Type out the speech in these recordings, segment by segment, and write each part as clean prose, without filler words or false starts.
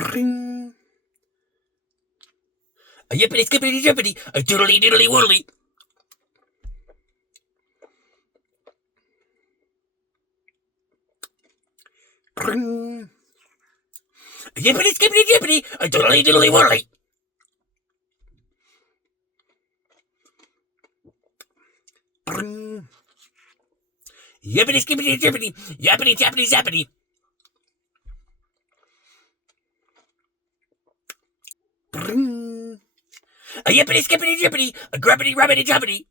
Bring. A yippity skippity jippity, a doodly doodly woodly. Bring. A yippity skippity jippity, a doodly doodly woodly. Bring. Yippity skippity jippity, yappity tappity zappity. Bring. A yippity skippity jippity, a grubbity rubbity jubbity.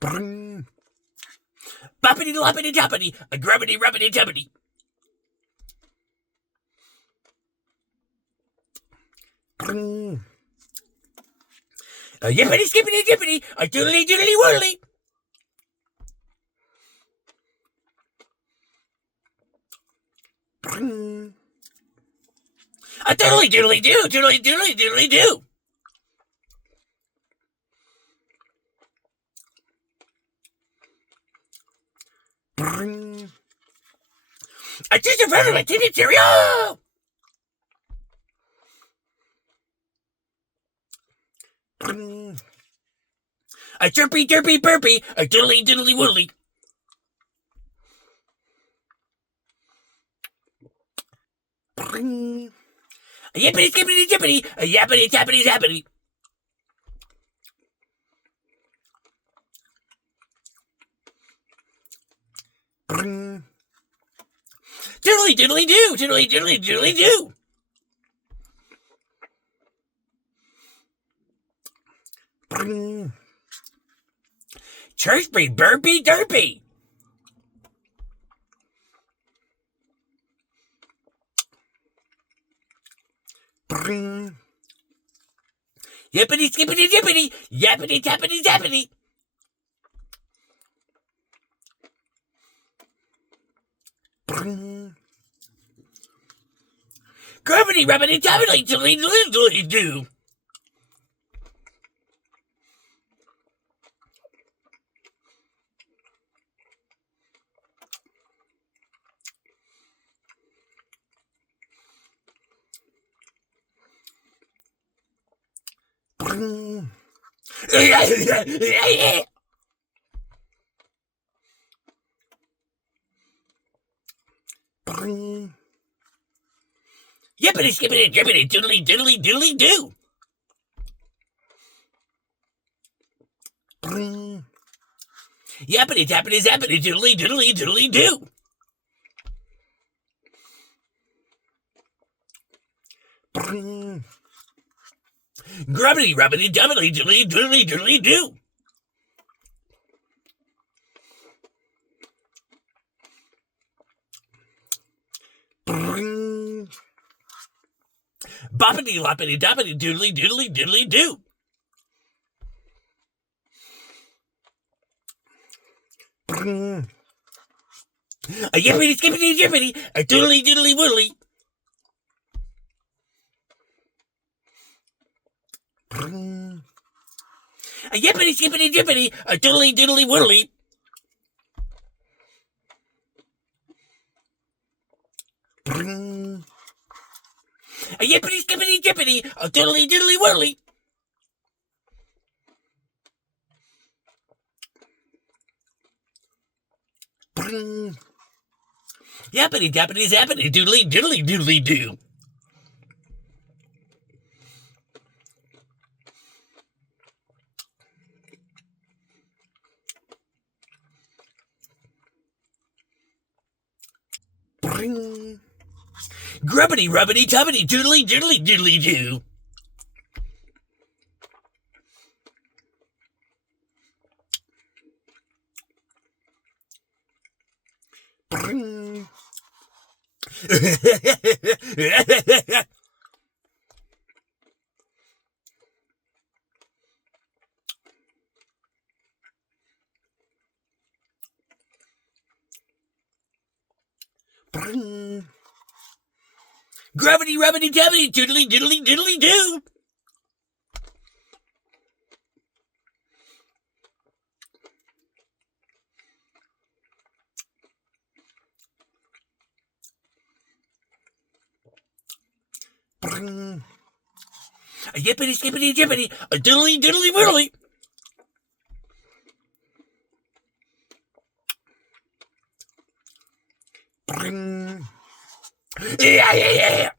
Bring. Boppity loppity toppity, a grubbity rubbity jubbity. Bring. A yippity skippity jippity, a doodly doodly woodly. Bring. A doodly doodly doo, doodly doodly doodly doo. Bring. A teacher friend my teeny cheerio. Bring. A chirpy derpy burpy, a doodly doodly woodly. Bring. A yippity skippity jippity, a yappity tappity zappity. Bring. Doodly doodly doo, doodly doodly doodly doo. Bring. Chirpy burpy derpy. Bring. Yippity skippity jippity, yappity tappity zappity. Bring. Grubbity rubbity tappity doodly doodly doodly doo. Bring. Bring. Yippity skippity jippity doodly doodly doodly doo. Bring. Yappity tappity zappity doodly doodly doodly doo. Bring. Grubbity rubbity dubbity doodly doodly doodly doo. Bring. Boppity loppity doppity doodly doodly doodly doo. Bring. A yippity skippity jippity, a doodly doodly woodly. Bring. A yippity skippity jippity, a doodly doodly woodly. Bring. A yippity skippity jippity, a doodly doodly woodly. Bring. Yappity dappity zappity doodly doodly doodly doo. Bring. Grubbity rubbity tubbity doodly doodly doodly doo. Bring. Bring. Grubbity rubbity tubbity doodly doodly doodly doo. Bring. A yippity skippity jippity, a diddly diddly whirly. Bring. Yeah, yeah, yeah.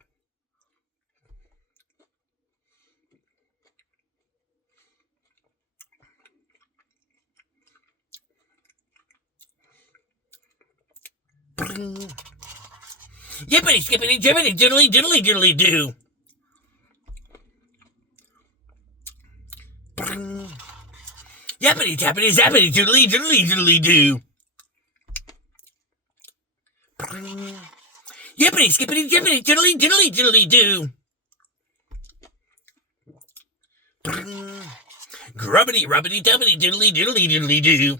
Bring. Yippity skippity jippity diddly diddly diddly do. Bring. Yappity tappity zappity diddly diddly diddly do. Bring. Yippity skippity jippity diddly diddly diddly do. Bring. Grubbity rubbity dubbity diddly diddly diddly do.